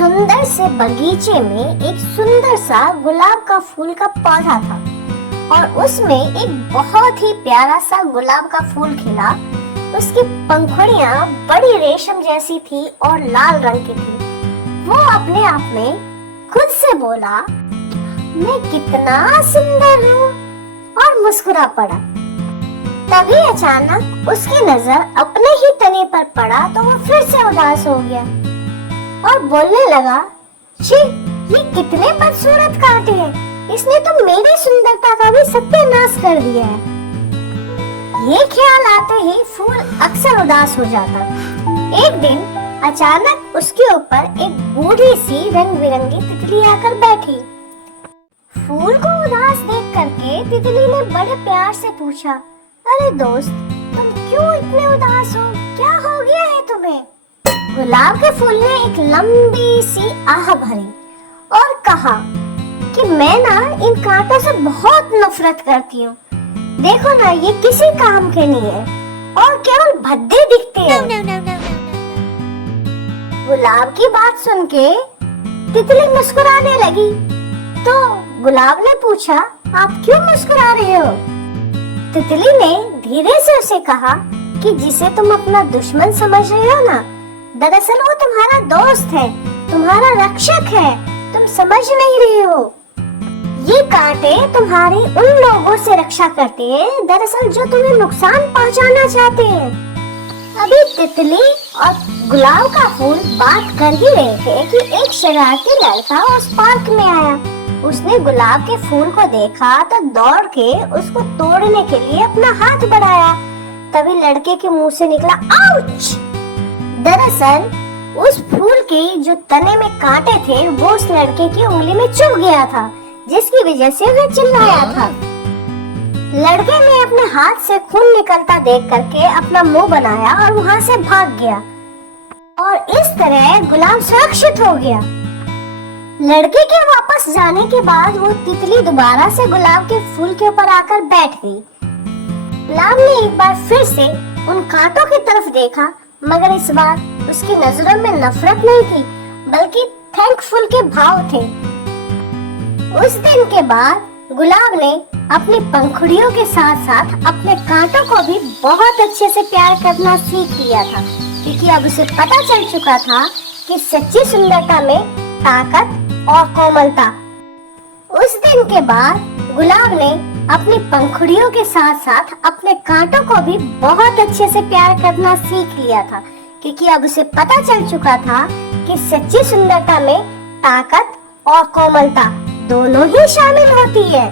सुंदर से बगीचे में एक सुंदर सा गुलाब का फूल का पौधा था और उसमें एक बहुत ही प्यारा सा गुलाब का फूल खिला। उसकी पंखुड़ियां बड़ी रेशम जैसी थी और लाल रंग की थी। वो अपने आप में खुद से बोला, मैं कितना सुंदर हूँ, और मुस्कुरा पड़ा। तभी अचानक उसकी नजर अपने ही तने पर पड़ा तो वो फिर से उदास हो गया और बोलने लगा, छी, ये कितने बदसूरत कांटे हैं, इसने तो मेरी सुंदरता का भी सत्यानाश कर दिया है। ये ख्याल आते ही फूल अक्सर उदास हो जाता। एक दिन अचानक उसके ऊपर एक बूढ़ी सी रंग बिरंगी तितली आकर बैठी। फूल को उदास देख करके तितली ने बड़े प्यार से पूछा, अरे दोस्त, तुम क्यों इतने उदास हो, क्या हो गया है तुम्हें? गुलाब के फूल ने एक लंबी सी आह भरी और कहा कि मैं ना इन कांटों से बहुत नफरत करती हूँ। देखो ना, ये किसी काम के नहीं है और केवल भद्दे दिखते हैं। गुलाब की बात सुन के तितली मुस्कुराने लगी। तो गुलाब ने पूछा, आप क्यों मुस्कुरा रहे हो? तितली ने धीरे से उसे कहा कि जिसे तुम अपना दुश्मन समझ रहे हो ना, दरअसल वो तुम्हारा दोस्त है, तुम्हारा रक्षक है, तुम समझ नहीं रहे हो। ये कांटे तुम्हारी उन लोगों से रक्षा करते हैं दरअसल जो तुम्हें नुकसान पहुंचाना चाहते हैं। अभी तितली और गुलाब का फूल बात कर ही रहे थे कि एक शरारती लड़का उस पार्क में आया। उसने गुलाब के फूल को देखा तो दौड़ के उसको तोड़ने के लिए अपना हाथ बढ़ाया। तभी लड़के के मुंह से निकला, आउच! दरअसल उस फूल के जो तने में कांटे थे वो उस लड़के की उंगली में चुभ गया था, जिसकी वजह से वह चिल्लाया था। लड़के ने अपने हाथ से खून निकलता देख करके अपना मुंह बनाया और वहां से भाग गया और इस तरह गुलाब सुरक्षित हो गया। लड़के के वापस जाने के बाद वो तितली दोबारा से गुलाब के फूल के ऊपर आकर बैठ गई। गुलाब ने एक बार फिर से उन कांटों की तरफ देखा, मगर इस बार उसकी नजरों में नफरत नहीं थी बल्कि थैंकफुल के भाव थे। उस दिन के बाद गुलाब ने अपनी पंखुड़ियों के साथ साथ अपने कांटों को भी बहुत अच्छे से प्यार करना सीख लिया था, क्योंकि अब उसे पता चल चुका था कि सच्ची सुंदरता में ताकत और कोमलता। उस दिन के बाद गुलाब ने अपनी पंखुड़ियों के साथ साथ अपने कांटों को भी बहुत अच्छे से प्यार करना सीख लिया था, क्योंकि अब उसे पता चल चुका था कि सच्ची सुंदरता में ताकत और कोमलता दोनों ही शामिल होती है।